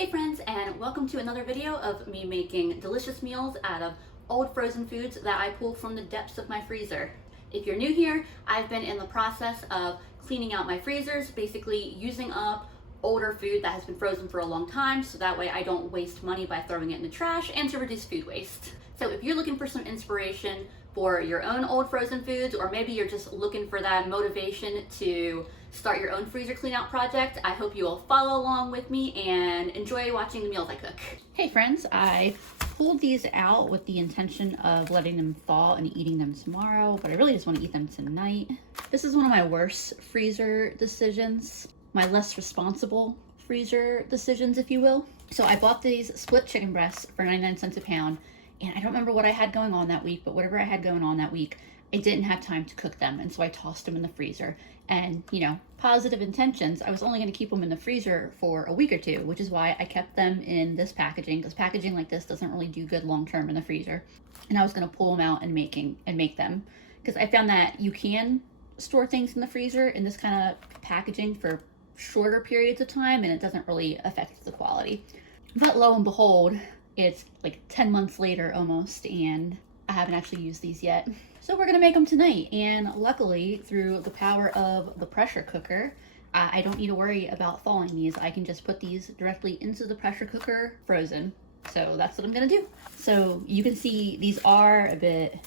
Hey friends, and welcome to another video of me making delicious meals out of old frozen foods that I pull from the depths of my freezer. If you're new here, I've been in the process of cleaning out my freezers, basically using up older food that has been frozen for a long time so that way I don't waste money by throwing it in the trash and to reduce food waste. So if you're looking for some inspiration for your own old frozen foods, or maybe you're just looking for that motivation to start your own freezer clean out project, I hope you will follow along with me and enjoy watching the meals I cook. Hey friends, I pulled these out with the intention of letting them thaw and eating them tomorrow, but I really just want to eat them tonight. This is one of my worst freezer decisions, my less responsible freezer decisions, if you will. So I bought these split chicken breasts for 99 cents a pound, and I don't remember what I had going on that week, but whatever I had going on that week, I didn't have time to cook them, and so I tossed them in the freezer. And, you know, positive intentions, I was only going to keep them in the freezer for a week or two, which is why I kept them in this packaging, because packaging like this doesn't really do good long term in the freezer. And I was going to pull them out and make them, because I found that you can store things in the freezer in this kind of packaging for shorter periods of time, and it doesn't really affect the quality. But lo and behold, it's like 10 months later almost, and I haven't actually used these yet. So we're gonna make them tonight, and luckily through the power of the pressure cooker, I don't need to worry about thawing these. I can just put these directly into the pressure cooker frozen. So that's what I'm gonna do. So you can see these are a bit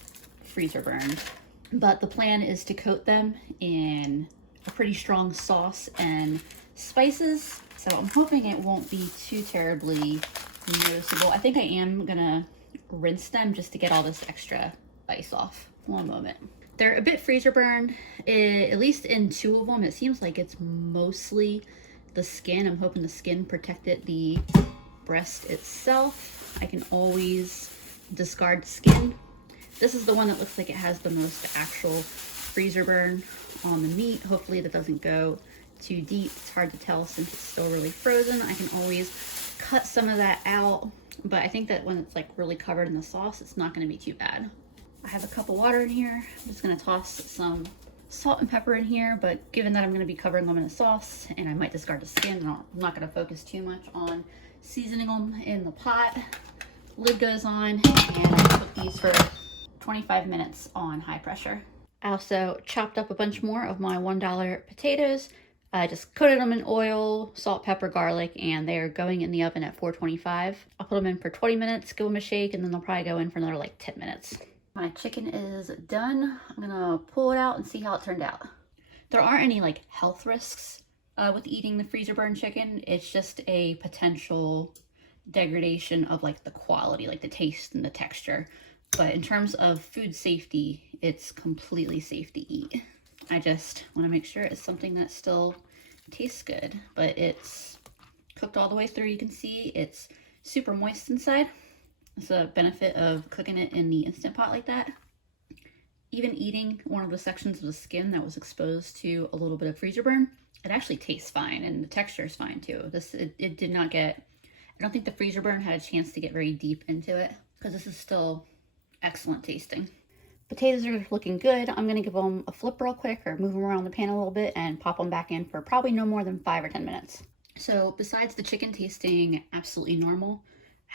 freezer burned, but the plan is to coat them in a pretty strong sauce and spices. So I'm hoping it won't be too terribly noticeable. I think I am gonna rinse them just to get all this extra spice off. One moment. They're a bit freezer burned, at least in two of them. It seems like it's mostly the skin. I'm hoping the skin protected the breast itself. I can always discard the skin. This is the one that looks like it has the most actual freezer burn on the meat. Hopefully that doesn't go too deep. It's hard to tell since it's still really frozen. I can always cut some of that out, but I think that when it's like really covered in the sauce, it's not going to be too bad. I have a cup of water in here. I'm just going to toss some salt and pepper in here, but given that I'm going to be covering them in the sauce and I might discard the skin, I'm not going to focus too much on seasoning them in the pot. Lid goes on, and I cook these for 25 minutes on high pressure. I also chopped up a bunch more of my $1 potatoes. I just coated them in oil, salt, pepper, garlic, and they're going in the oven at 425. I'll put them in for 20 minutes, give them a shake, and then they'll probably go in for another like 10 minutes. My chicken is done. I'm gonna pull it out and see how it turned out. There aren't any like health risks with eating the freezer burn chicken. It's just a potential degradation of like the quality, like the taste and the texture. But in terms of food safety, it's completely safe to eat. I just want to make sure it's something that still tastes good, but it's cooked all the way through. You can see it's super moist inside. It's a benefit of cooking it in the Instant Pot like that. Even eating one of the sections of the skin that was exposed to a little bit of freezer burn, it actually tastes fine, and the texture is fine too. It did not get, I don't think the freezer burn had a chance to get very deep into it, because this is still excellent tasting. Potatoes are looking good. I'm going to give them a flip real quick, or move them around the pan a little bit, and pop them back in for probably no more than 5 or 10 minutes. So besides the chicken tasting absolutely normal,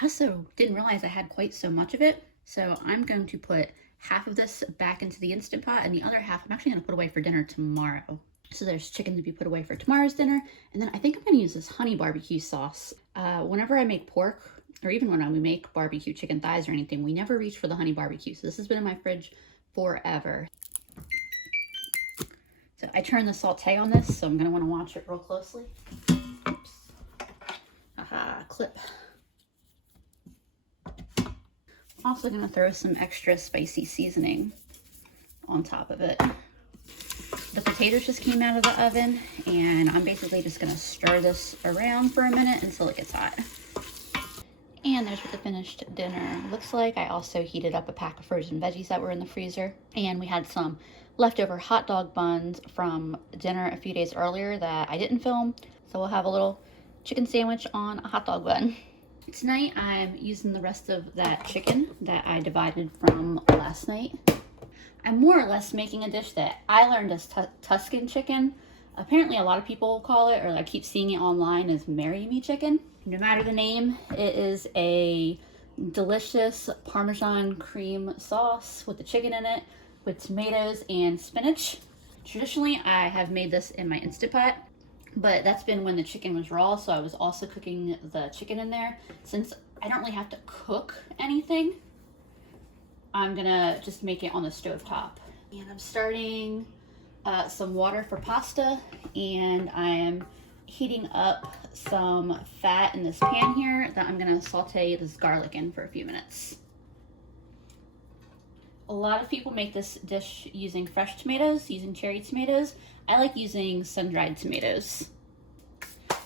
I also didn't realize I had quite so much of it. So I'm going to put half of this back into the Instant Pot, and the other half I'm actually going to put away for dinner tomorrow. So there's chicken to be put away for tomorrow's dinner. And then I think I'm going to use this honey barbecue sauce. Whenever I make pork, or even when we make barbecue chicken thighs or anything, we never reach for the honey barbecue. So this has been in my fridge forever. So I turned the saute on this, so I'm going to want to watch it real closely. Oops. Aha, clip. Also going to throw some extra spicy seasoning on top of it. The potatoes just came out of the oven, and I'm basically just going to stir this around for a minute until it gets hot. And there's what the finished dinner looks like. I also heated up a pack of frozen veggies that were in the freezer, and we had some leftover hot dog buns from dinner a few days earlier that I didn't film, so we'll have a little chicken sandwich on a hot dog bun. Tonight I'm using the rest of that chicken that I divided from last night. I'm more or less making a dish that I learned as Tuscan chicken. Apparently a lot of people call it, or I keep seeing it online, as marry me chicken. No matter the name, it is a delicious Parmesan cream sauce with the chicken in it, with tomatoes and spinach. Traditionally, I have made this in my Instant Pot, but that's been when the chicken was raw, so I was also cooking the chicken in there. Since I don't really have to cook anything, I'm gonna just make it on the stove top. And I'm starting some water for pasta, and I am heating up some fat in this pan here that I'm gonna saute this garlic in for a few minutes. A lot of people make this dish using fresh tomatoes, using cherry tomatoes. I like using sun-dried tomatoes.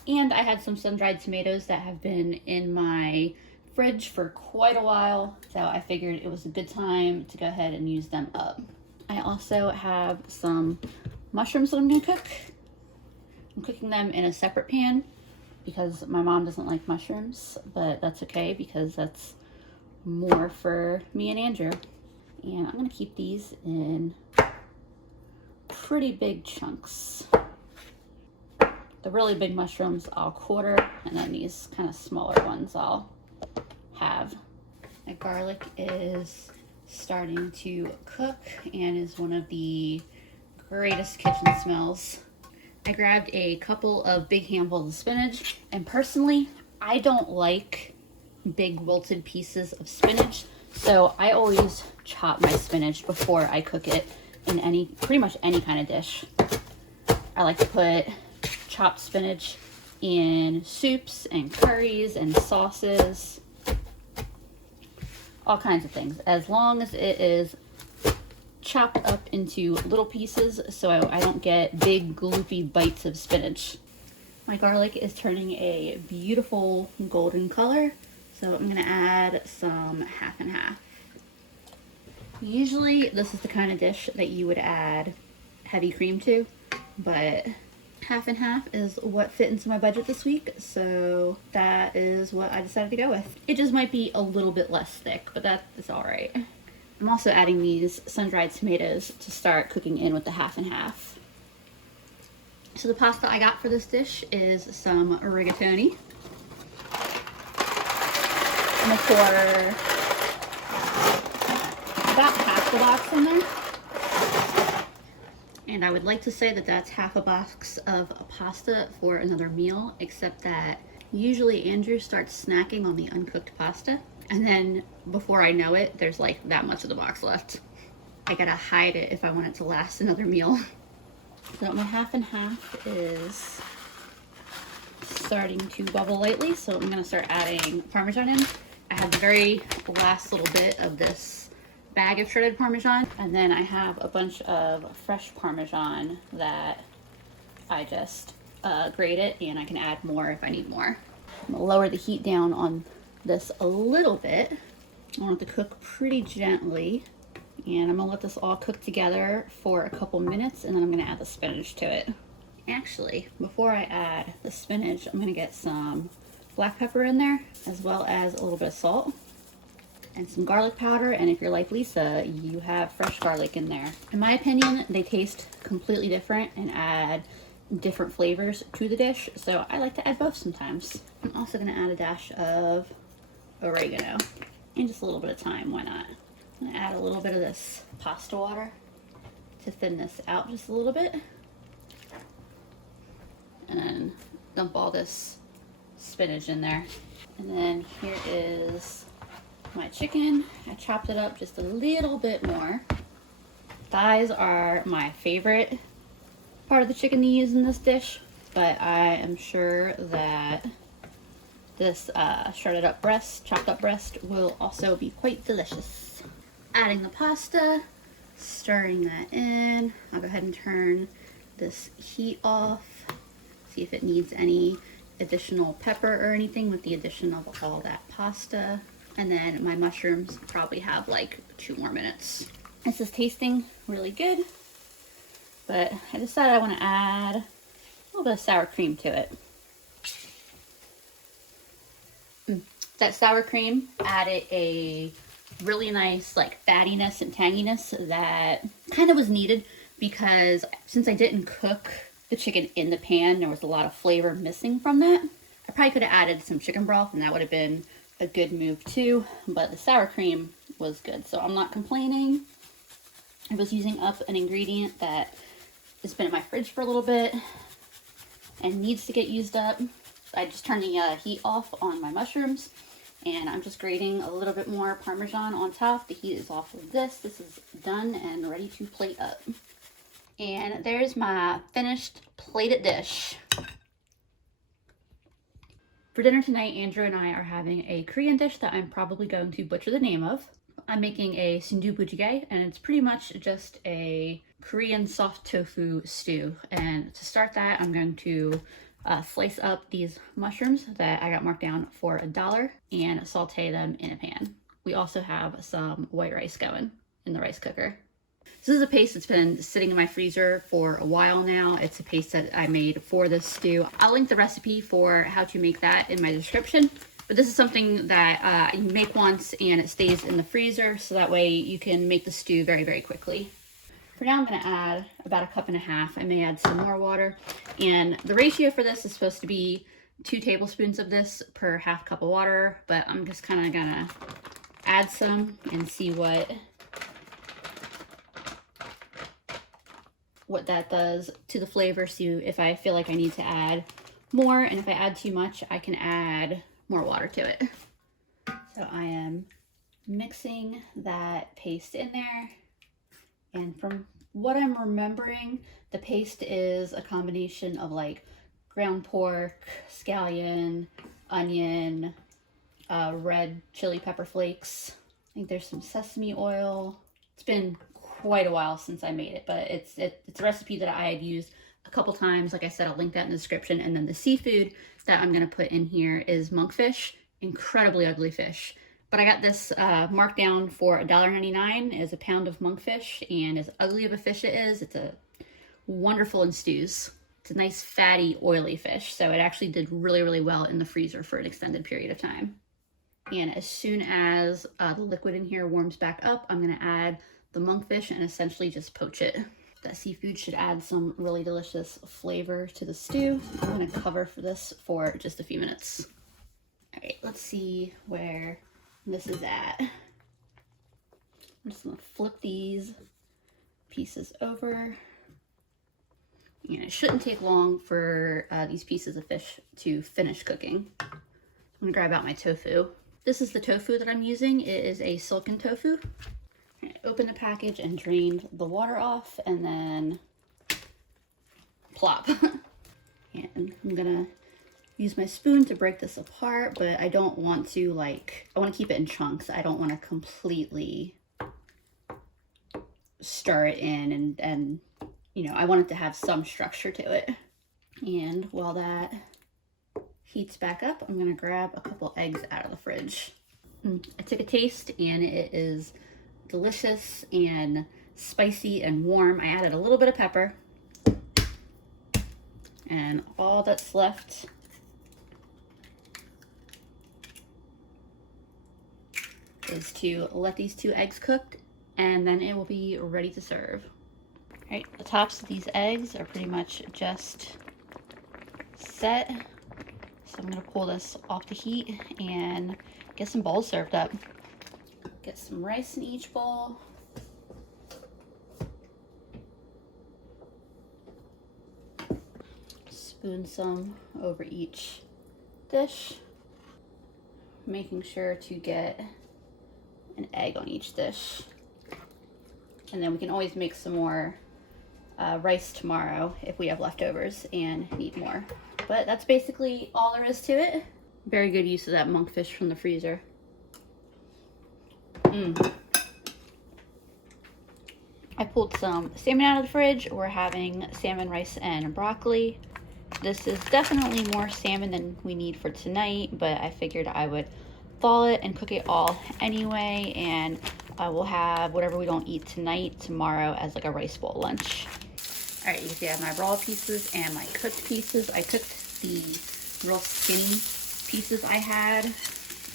And I had some sun-dried tomatoes that have been in my fridge for quite a while, so I figured it was a good time to go ahead and use them up. I also have some mushrooms that I'm gonna cook. I'm cooking them in a separate pan because my mom doesn't like mushrooms, but that's okay because that's more for me and Andrew. And I'm gonna keep these in pretty big chunks. The really big mushrooms I'll quarter, and then these kind of smaller ones I'll have. My garlic is starting to cook and is one of the greatest kitchen smells. I grabbed a couple of big handfuls of spinach, and personally, I don't like big wilted pieces of spinach, so I always chop my spinach before I cook it in pretty much any kind of dish. I like to put chopped spinach in soups and curries and sauces, all kinds of things, as long as it is chopped up into little pieces so I don't get big gloopy bites of spinach. My garlic is turning a beautiful golden color, so I'm gonna add some half and half. Usually this is the kind of dish that you would add heavy cream to, but half and half is what fit into my budget this week, so that is what I decided to go with. It just might be a little bit less thick, but that is all right. I'm also adding these sun-dried tomatoes to start cooking in with the half and half. So the pasta I got for this dish is some rigatoni. I'm gonna pour about half the box in there. And I would like to say that that's half a box of pasta for another meal, except that usually Andrew starts snacking on the uncooked pasta, and then before I know it, there's like that much of the box left. I gotta hide it if I want it to last another meal. So my half and half is starting to bubble lightly, so I'm gonna start adding Parmesan in. I have the very last little bit of this bag of shredded Parmesan, and then I have a bunch of fresh Parmesan that I just grated, and I can add more if I need more. I'm gonna lower the heat down on this a little bit. I want it to cook pretty gently, and I'm gonna let this all cook together for a couple minutes, and then I'm gonna add the spinach to it. Actually, before I add the spinach, I'm gonna get some black pepper in there, as well as a little bit of salt and some garlic powder, and if you're like Lisa, you have fresh garlic in there. In my opinion, they taste completely different and add different flavors to the dish, so I like to add both sometimes. I'm also gonna add a dash of oregano and just a little bit of thyme, why not? I'm gonna add a little bit of this pasta water to thin this out just a little bit, and then dump all this spinach in there. And then here is my chicken. I chopped it up just a little bit more. Thighs are my favorite part of the chicken to use in this dish, but I am sure that this shredded up breast, chopped up breast, will also be quite delicious. Adding the pasta, stirring that in. I'll go ahead and turn this heat off, see if it needs any additional pepper or anything with the addition of all that pasta. And then my mushrooms probably have like 2 more minutes. This is tasting really good, but I decided I want to add a little bit of sour cream to it. That sour cream added a really nice like fattiness and tanginess that kind of was needed, because since I didn't cook the chicken in the pan, there was a lot of flavor missing from that. I I probably could have added some chicken broth and that would have been a good move too, but the sour cream was good, so I'm not complaining. I was using up an ingredient that has been in my fridge for a little bit and needs to get used up. I just turned the heat off on my mushrooms, and I'm just grating a little bit more Parmesan on top. The heat is off of this. This is done and ready to plate up. And there's my finished plated dish. For dinner tonight, Andrew and I are having a Korean dish that I'm probably going to butcher the name of. I'm making a Sundubu, and it's pretty much just a Korean soft tofu stew. And to start that, I'm going to slice up these mushrooms that I got marked down for $1 and saute them in a pan. We also have some white rice going in the rice cooker. This is a paste that's been sitting in my freezer for a while now. It's a paste that I made for this stew. I'll link the recipe for how to make that in my description. But this is something that you make once and it stays in the freezer, so that way you can make the stew very, very quickly. For now, I'm going to add about 1.5 cups. I may add some more water. And the ratio for this is supposed to be 2 tablespoons of this per 1/2 cup of water, but I'm just kind of going to add some and see what that does to the flavor, see if I feel like I need to add more, and if I add too much, I can add more water to it. So I am mixing that paste in there, and from what I'm remembering, the paste is a combination of like ground pork, scallion, onion, red chili pepper flakes. I think there's some sesame oil. It's been quite a while since I made it, but it's a recipe that I had used a couple times. Like I said, I'll link that in the description. And then the seafood that I'm going to put in here is monkfish. Incredibly ugly fish, but I got this marked down for $1.99 as a pound of monkfish, and as ugly of a fish it is, it's a wonderful in stews. It's a nice fatty oily fish, so it actually did really, really well in the freezer for an extended period of time. And as soon as the liquid in here warms back up, I'm going to add the monkfish and essentially just poach it. That seafood should add some really delicious flavor to the stew. I'm going to cover for this for just a few minutes. All right, let's see where this is at. I'm just going to flip these pieces over. And it shouldn't take long for these pieces of fish to finish cooking. I'm going to grab out my tofu. This is the tofu that I'm using. It is a silken tofu. I opened the package and drained the water off, and then plop. And I'm gonna use my spoon to break this apart, but I don't want to I want to keep it in chunks. I don't want to completely stir it in, and you know, I want it to have some structure to it. And while that heats back up, I'm gonna grab a couple eggs out of the fridge. I took a taste and it is delicious and spicy and warm. I added a little bit of pepper, and all that's left is to let these 2 eggs cook, and then it will be ready to serve. All right, the tops of these eggs are pretty much just set, so I'm gonna pull this off the heat and get some bowls served up. Get some rice in each bowl. Spoon some over each dish. Making sure to get an egg on each dish. And then we can always make some more rice tomorrow if we have leftovers and need more. But that's basically all there is to it. Very good use of that monkfish from the freezer. I pulled some salmon out of the fridge. We're having salmon, rice, and broccoli. This is definitely more salmon than we need for tonight, but I figured I would thaw it and cook it all anyway, and we'll have whatever we don't eat tonight tomorrow as like a rice bowl lunch. All right, you can see I have my raw pieces and my cooked pieces. I cooked the real skinny pieces I had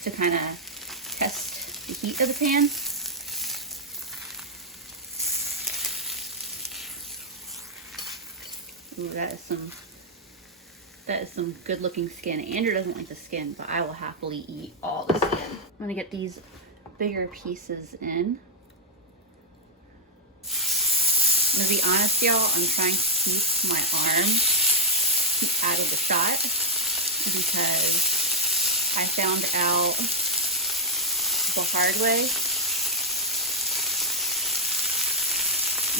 to kind of test the heat of the pan. Ooh, that is some That is some good looking skin. Andrew doesn't like the skin, but I will happily eat all the skin. I'm gonna get these bigger pieces in. I'm gonna be honest, y'all, I'm trying to keep my arm out of the shot because I found out the hard way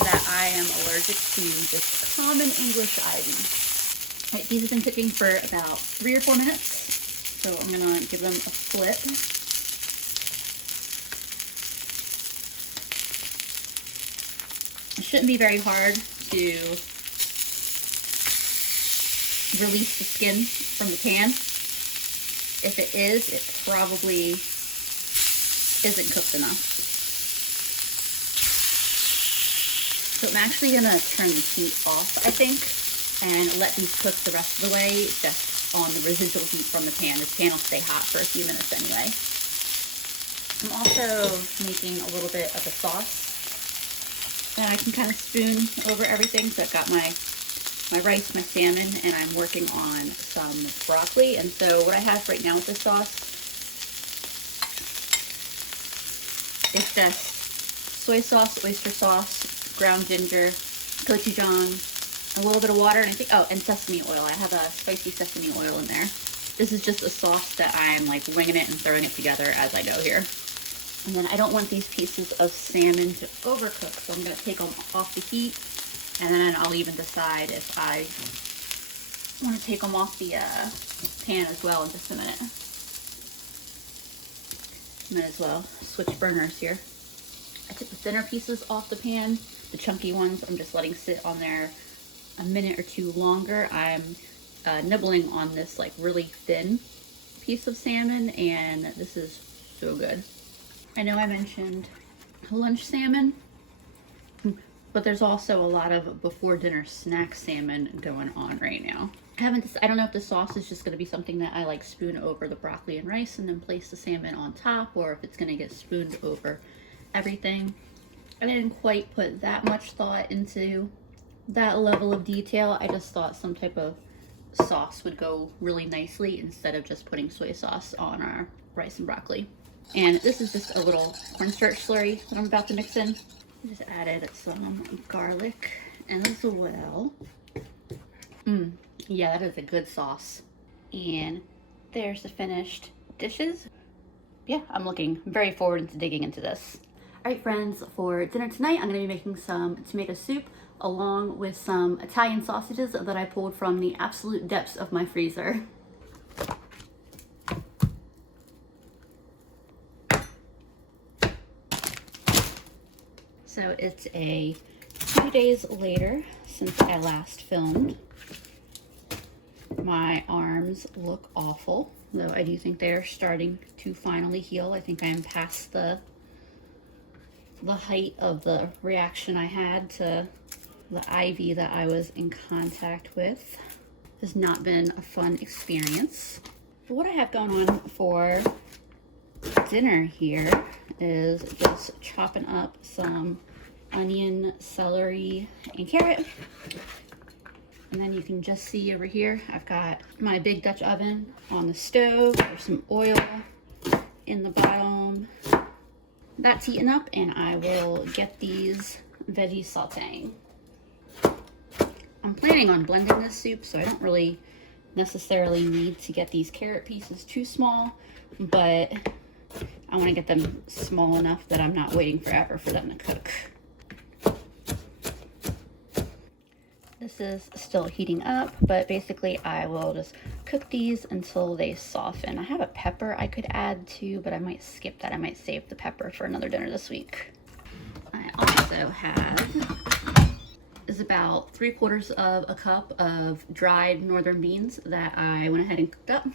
that I am allergic to just common English ivy. All right, these have been cooking for about 3 or 4 minutes, so I'm gonna give them a flip. It shouldn't be very hard to release the skin from the pan. If it is, it probably isn't cooked enough. So I'm actually gonna turn the heat off, I think, and let these cook the rest of the way just on the residual heat from the pan. This pan will stay hot for a few minutes anyway. I'm also making a little bit of a sauce that I can kind of spoon over everything. So I've got my rice, my salmon, and I'm working on some broccoli. And so what I have right now with this sauce is just soy sauce, oyster sauce, ground ginger, gochujang, a little bit of water, and I think, oh, and sesame oil. I have a spicy sesame oil in there. This is just a sauce that I'm like winging it and throwing it together as I go here. And then I don't want these pieces of salmon to overcook, so I'm gonna take them off the heat, and then I'll even decide if I want to take them off the pan as well in just a minute. Might as well switch burners here. I took the thinner pieces off the pan. The chunky ones I'm just letting sit on there a minute or two longer. I'm nibbling on this like really thin piece of salmon, and this is so good. I know I mentioned lunch salmon, but there's also a lot of before dinner snack salmon going on right now. I don't know if the sauce is just going to be something that I like spoon over the broccoli and rice and then place the salmon on top, or if it's going to get spooned over everything. I didn't quite put that much thought into that level of detail. I just thought some type of sauce would go really nicely instead of just putting soy sauce on our rice and broccoli. And this is just a little cornstarch slurry that I'm about to mix in. I just added some garlic as well. Yeah, that is a good sauce. And there's the finished dishes. Yeah, I'm looking very forward to digging into this. All right, friends, for dinner tonight, I'm gonna be making some tomato soup along with some Italian sausages that I pulled from the absolute depths of my freezer. So it's a 2 days later since I last filmed. My arms look awful, though I do think they're starting to finally heal. I think I am past the height of the reaction I had to the ivy that I was in contact with. Has not been a fun experience. But what I have going on for dinner here is just chopping up some onion, celery, and carrot. And then you can just see over here, I've got my big Dutch oven on the stove. There's some oil in the bottom. That's heating up, and I will get these veggies sauteing. I'm planning on blending this soup, so I don't really necessarily need to get these carrot pieces too small, but I want to get them small enough that I'm not waiting forever for them to cook. This is still heating up, but basically I will just cook these until they soften. I have a pepper I could add too, but I might skip that. I might save the pepper for another dinner this week. I also have is about 3/4 of a cup of dried northern beans that I went ahead and cooked up.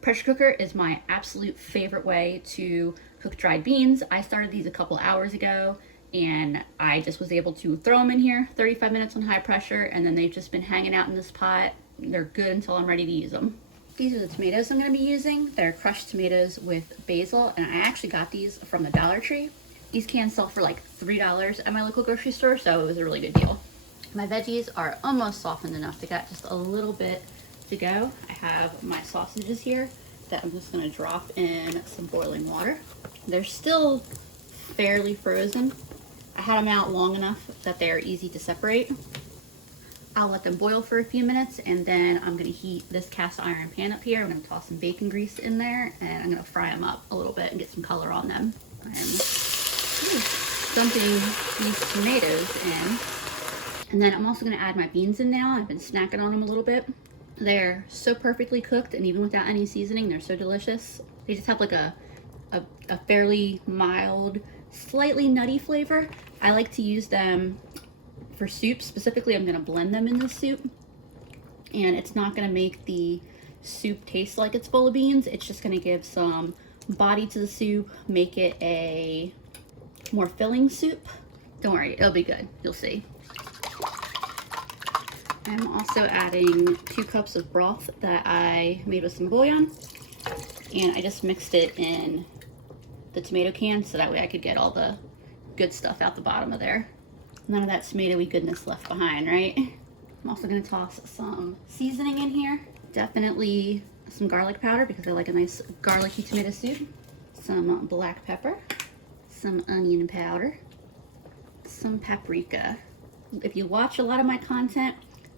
Pressure cooker is my absolute favorite way to cook dried beans. I started these a couple hours ago, and I just was able to throw them in here 35 minutes on high pressure, and then they've just been hanging out in this pot. They're good until I'm ready to use them. These are the tomatoes I'm going to be using. They're crushed tomatoes with basil, and I actually got these from the Dollar Tree. These cans sell for like $3 at my local grocery store, so it was a really good deal. My veggies are almost softened enough. They got just a little bit to go. I have my sausages here that I'm just gonna drop in some boiling water. They're still fairly frozen. I had them out long enough that they're easy to separate. I'll let them boil for a few minutes, and then I'm gonna heat this cast iron pan up here. I'm gonna toss some bacon grease in there, and I'm gonna fry them up a little bit and get some color on them. I'm dumping these tomatoes in. And then I'm also gonna add my beans in now. I've been snacking on them a little bit. They're so perfectly cooked, and even without any seasoning, they're so delicious. They just have like a fairly mild, slightly nutty flavor. I like to use them for soup. Specifically, I'm gonna blend them in the soup, and it's not gonna make the soup taste like it's full of beans. It's just gonna give some body to the soup, make it a more filling soup. Don't worry, it'll be good, you'll see. I'm also adding 2 cups of broth that I made with some bouillon, and I just mixed it in the tomato can so that way I could get all the good stuff out the bottom of there. None of that tomatoey goodness left behind, right? I'm also gonna toss some seasoning in here. Definitely some garlic powder because I like a nice garlicky tomato soup. Some black pepper, some onion powder, some paprika. If you watch a lot of my content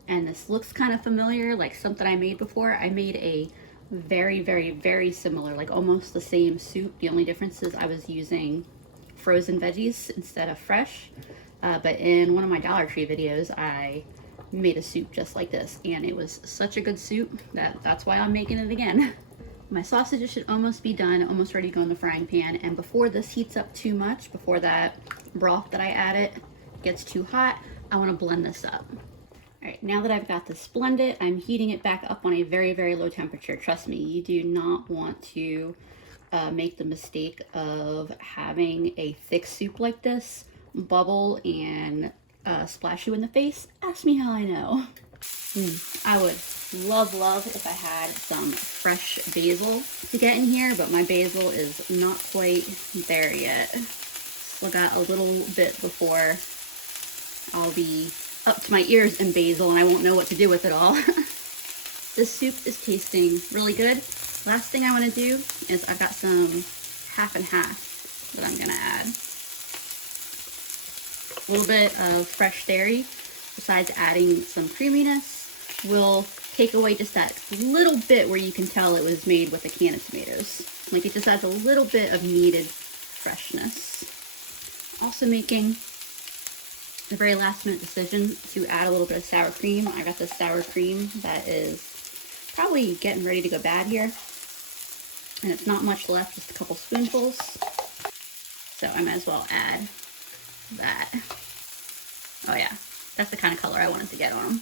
and this looks kind of familiar, like something I made before, I made a very, very, very similar, like almost the same soup. The only difference is I was using frozen veggies instead of fresh. But in one of my Dollar Tree videos, I made a soup just like this, and it was such a good soup that's why I'm making it again. My sausages should almost be done, almost ready to go in the frying pan, and before this heats up too much, before that broth that I added gets too hot, I want to blend this up. All right, now that I've got this blended, I'm heating it back up on a very, very low temperature. Trust me, you do not want to make the mistake of having a thick soup like this bubble and splash you in the face. Ask me how I know. I would love if I had some fresh basil to get in here, but my basil is not quite there yet. Still got a little bit before I'll be up to my ears in basil and I won't know what to do with it all. This soup is tasting really good. Last thing I want to do is I've got some half and half that I'm gonna add. A little bit of fresh dairy, besides adding some creaminess, will take away just that little bit where you can tell it was made with a can of tomatoes. Like, it just adds a little bit of needed freshness. Also making the very last minute decision to add a little bit of sour cream. I got this sour cream that is probably getting ready to go bad here. And it's not much left, just a couple spoonfuls. So I might as well add that. Oh yeah, that's the kind of color I wanted to get on them.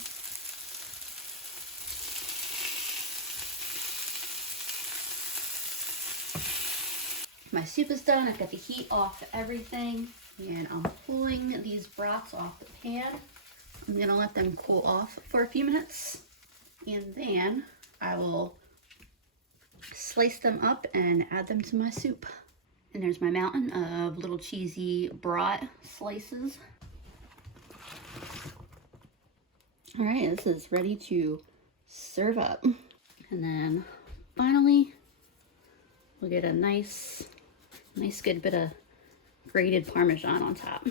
My soup is done. I've got the heat off everything, and I'm pulling these broths off the pan. I'm gonna let them cool off for a few minutes, and then I will slice them up and add them to my soup. And there's my mountain of little cheesy brat slices. All right, this is ready to serve up. And then finally, we'll get a nice good bit of grated Parmesan on top.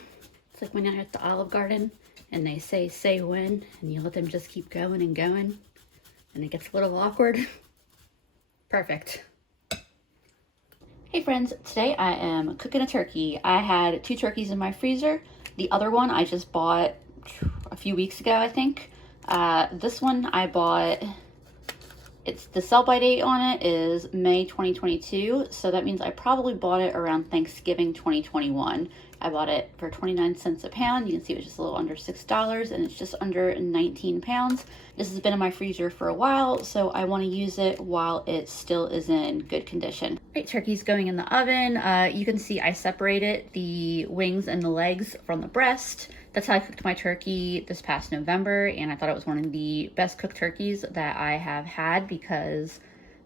It's like when you're at the Olive Garden and they say when, and you let them just keep going and going, and it gets a little awkward. Perfect. Hey friends, today I am cooking a turkey. I had 2 turkeys in my freezer. The other one I just bought a few weeks ago, I think. This one I bought, it's the sell-by date on it is May 2022, so that means I probably bought it around Thanksgiving 2021. I bought it for 29 cents a pound. You can see it was just a little under $6, and it's just under 19 pounds. This has been in my freezer for a while, so I want to use it while it still is in good condition. Right, turkey's going in the oven. You can see I separated the wings and the legs from the breast. That's how I cooked my turkey this past November, and I thought it was one of the best cooked turkeys that I have had because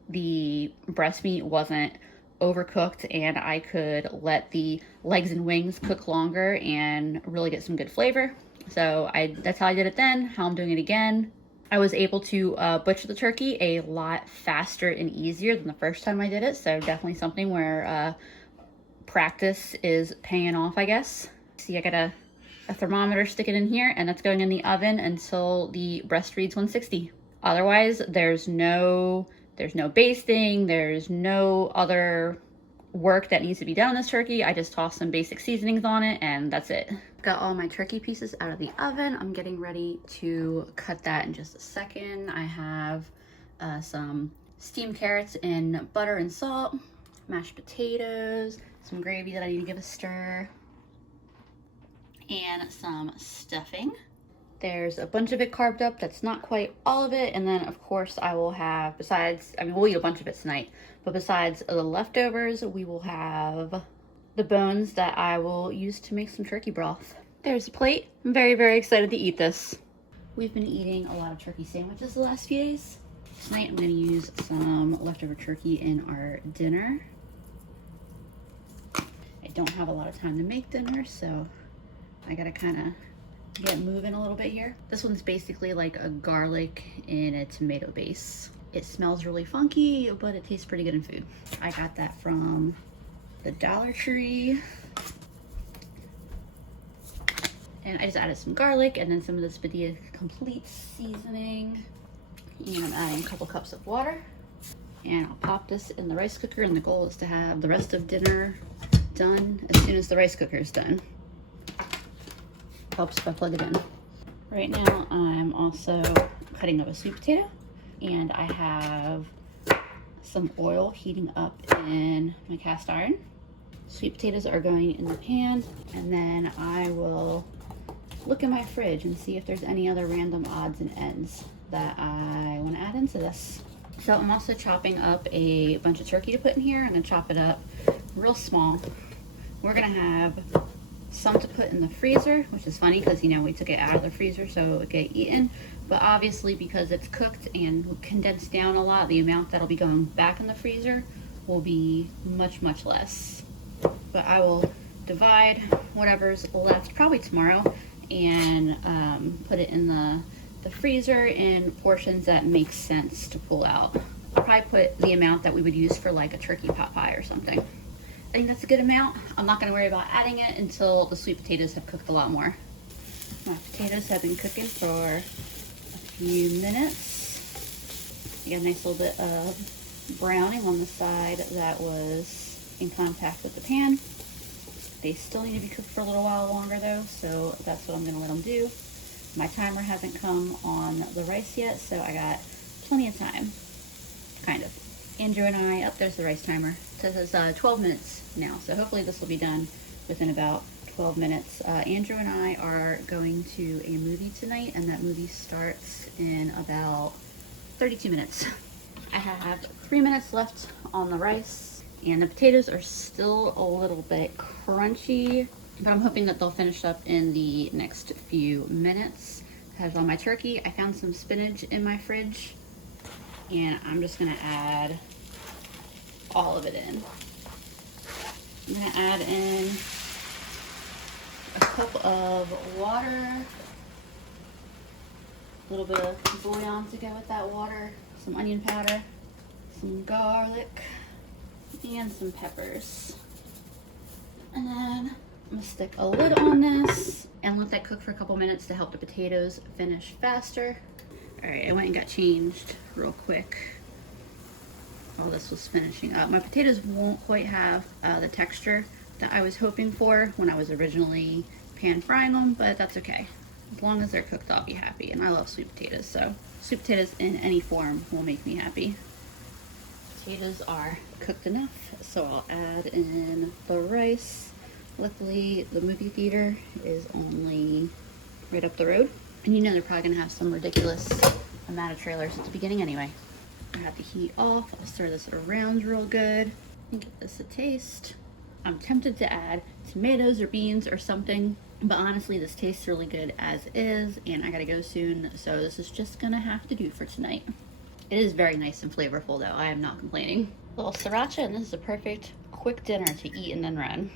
the breast meat wasn't overcooked and I could let the legs and wings cook longer and really get some good flavor. So that's how I did it then, how I'm doing it again. I was able to butcher the turkey a lot faster and easier than the first time I did it, so definitely something where practice is paying off, I guess. See, I got a thermometer sticking in here, and that's going in the oven until the breast reads 160. Otherwise, there's no basting, there's no other work that needs to be done on this turkey. I just toss some basic seasonings on it, and that's it. Got all my turkey pieces out of the oven. I'm getting ready to cut that in just a second. I have some steamed carrots in butter and salt, mashed potatoes, some gravy that I need to give a stir, and some stuffing. There's a bunch of it carved up. That's not quite all of it. And then of course I will have, besides, I mean, we'll eat a bunch of it tonight, but besides the leftovers, we will have the bones that I will use to make some turkey broth. There's a plate. I'm very, very excited to eat this. We've been eating a lot of turkey sandwiches the last few days. Tonight I'm going to use some leftover turkey in our dinner. I don't have a lot of time to make dinner, so I gotta kind of get moving a little bit here. This one's basically like a garlic in a tomato base. It smells really funky, but it tastes pretty good in food. I got that from the Dollar Tree. And I just added some garlic and then some of this Padilla Complete seasoning. And I'm adding a couple cups of water. And I'll pop this in the rice cooker, and the goal is to have the rest of dinner done as soon as the rice cooker is done. Helps if I plug it in. Right now I'm also cutting up a sweet potato, and I have some oil heating up in my cast iron. Sweet potatoes are going in the pan, and then I will look in my fridge and see if there's any other random odds and ends that I want to add into this. So I'm also chopping up a bunch of turkey to put in here. I'm going to chop it up real small. We're going to have some to put in the freezer, which is funny because, you know, we took it out of the freezer so it would get eaten. But obviously because it's cooked and condensed down a lot, the amount that'll be going back in the freezer will be much, much less. But I will divide whatever's left, probably tomorrow, and put it in the freezer in portions that make sense to pull out. I'll probably put the amount that we would use for like a turkey pot pie or something. I think that's a good amount. I'm not going to worry about adding it until the sweet potatoes have cooked a lot more. My potatoes have been cooking for a few minutes. I got a nice little bit of browning on the side that was in contact with the pan. They still need to be cooked for a little while longer though, so that's what I'm going to let them do. My timer hasn't come on the rice yet, so I got plenty of time, kind of. Andrew and I, there's the rice timer. It says 12 minutes now, so hopefully this will be done within about 12 minutes. Andrew and I are going to a movie tonight, and that movie starts in about 32 minutes. I have 3 minutes left on the rice, and the potatoes are still a little bit crunchy, but I'm hoping that they'll finish up in the next few minutes. I have on my turkey. I found some spinach in my fridge, and I'm just gonna add all of it in. I'm gonna add in a cup of water, a little bit of bouillon to go with that water, some onion powder, some garlic, and some peppers. And then I'm gonna stick a lid on this and let that cook for a couple minutes to help the potatoes finish faster. All right, I went and got changed real quick while this was finishing up. My potatoes won't quite have the texture that I was hoping for when I was originally pan frying them, but that's okay. As long as they're cooked, I'll be happy, and I love sweet potatoes, so sweet potatoes in any form will make me happy. Potatoes are cooked enough, so I'll add in the rice. Luckily, the movie theater is only right up the road, and you know they're probably gonna have some ridiculous amount of trailers at the beginning anyway. I have the heat off. I'll stir this around real good and give this a taste. I'm tempted to add tomatoes or beans or something, but honestly this tastes really good as is, and I gotta go soon, so this is just gonna have to do for tonight. It is very nice and flavorful though. I am not complaining. A little sriracha, and this is a perfect quick dinner to eat and then run.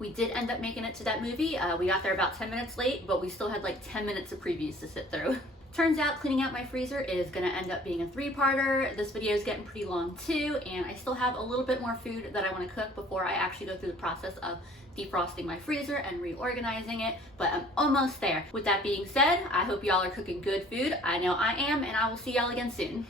We did end up making it to that movie. We got there about 10 minutes late, but we still had like 10 minutes of previews to sit through. Turns out cleaning out my freezer is gonna end up being a 3-parter. This video is getting pretty long too, and I still have a little bit more food that I wanna cook before I actually go through the process of defrosting my freezer and reorganizing it, but I'm almost there. With that being said, I hope y'all are cooking good food. I know I am, and I will see y'all again soon.